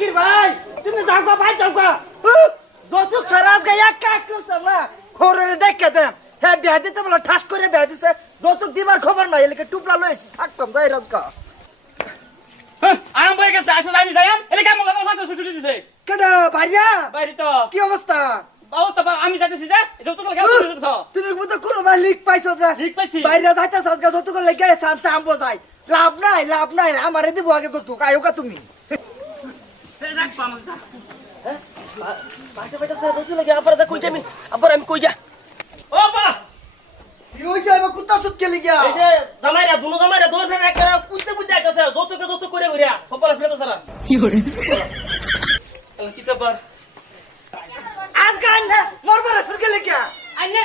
জাকির ভাই তুমি যাও গো ভাই যাও গো যত খারাপ গায় এক কাট করছ না খোরের দেখে দেন হ্যাঁ বিয়া দিতে বলে ঠাস করে বিয়া দিছে যত দিবার খবর নাই এলাকে টুপলা লইছি থাকতাম যাই রাজকা আরাম হয়ে গেছে আসলে আমি যাইম এলে কেমন লাগা মাছ ছুটি দিছে কেডা ভাইয়া বাইরে তো কি অবস্থা অবস্থা আমি যাইতেছি যে যত করে কেমন দিতেছ তুমি বুঝো কোন ভাই লিক পাইছো যে লিক পাইছি বাইরে যাইতাছ আজকে যত করে লেগে সামসা আমবো যাই লাভ নাই আমারে দিব আগে যত আয়োকা তুমি রাখ পামন পাশে পাশে যত লাগে আবার দা কই যাবি আবার আমি কই যা ও বা কি হইছে এবার কুত্তা সুত কে লিগা এই যে জামাইরা দুনো জামাইরা দোর ফের একটা কুইতে কুইতে আইতাছে যত করে ঘুরিয়া কপাল ফেলতে সারা কি করে কি সবার আজকে আইনা মরবার সুরকে লিগা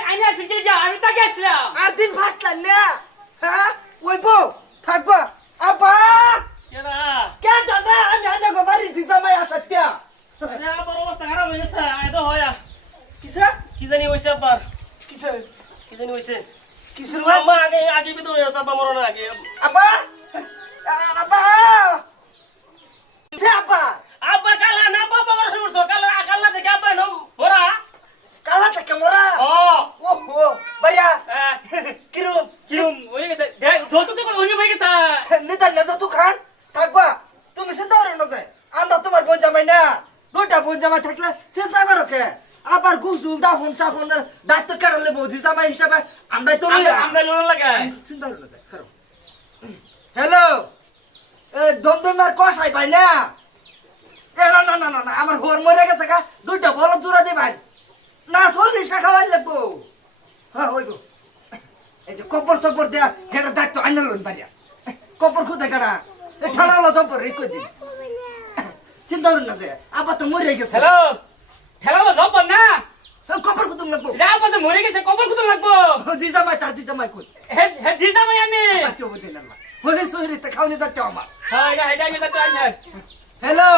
আইনে শিখে যা আমি তাকে আসলাম আর দিন ভাসলাম না হ্যাঁ ওই বউ থাকবা আব্বা কেডা কে জানা আমি আইনা গো বাড়ি দিতা মাই আসাত্যা আরে আমার অবস্থা খারাপ হয়ে গেছে আইতো হয়া কিসে কি জানি হইছে আবার কিসে কি জানি হইছে কিসে আমা আগে বিতো হয়ে আছে আব্বা মরনা আগে আব্বা আব্বা কিসে আব্বা আব্বা কালা না বাবা করে শুনছো কালা দেখে আব্বা নো মোরা কালা থেকে মরা ও ওহো ভাইয়া কিরম কিরম হয়ে গেছে দেখ যত তো হইনি হয়ে গেছে নিদান না যত খান থাকবা তুমি চিন্তা করো না যে আমরা তোমার বোন জামাই না দুইটা বোন জামাই থাকলে চিন্তা করো কে আবার গুজুল দাফন সাফনের দায়িত্ব কেড়ে বুঝি জামাই হিসাবে আমরাই তো আমরা লোন লাগাই চিন্তা করো না যে খারো হ্যালো দমদমার কষাই ভাই না না আমার হোর মরে গেছে গা দুইটা বড় জোড়া দে ভাই না 40 টাকা খাওয়াই লাগবো হ্যাঁ হইব এই যে কপর সপর দেয়া হেটা দায়িত্ব আইনা লোন পারিয়া কপর খুদে কাটা ঠাড়া হলো সপর রেখে দিন চিন্তা করুন না যে আবার তো মরে গেছে হ্যালো হ্যালো জব না কপর কুতুম লাগবো যা বাজে মরে গেছে কবর কুতুম লাগবো জিজামাই তার জিজামাই কই হে জিজা ভাই আমি বাচ্চা বুঝি না হলে সহিরিতে খাওনি দাঁড়তে আমার হ্যাঁ এটা আমি তো আইছে হ্যালো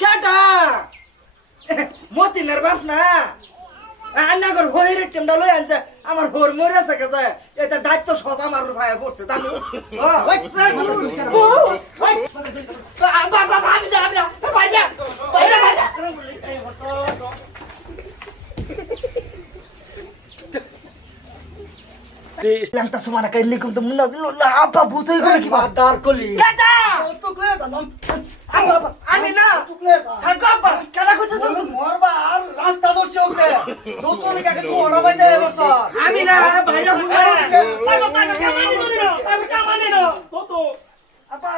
কেটা মতিনের বাপ না আন্নাগর হইরে টেমডা লই আনছে আমার হোর মরে আছে গেছে এটা দায়িত্ব সব আমার ভাই করছে জানো বাবা আমি যা ভাই যা Lantas mana kayak ini untuk menang apa butuh itu lagi badar kali. Kata. Untuk lihat apa? Amina. Aku apa? Karena aku tuh morba rasta tuh cokle. Tuh tuh nih kayak tuh orang aja ya bos. Amina, banyak bunga. Kamu kamane dulu. Kamu kamane dulu. Tuh. Apa?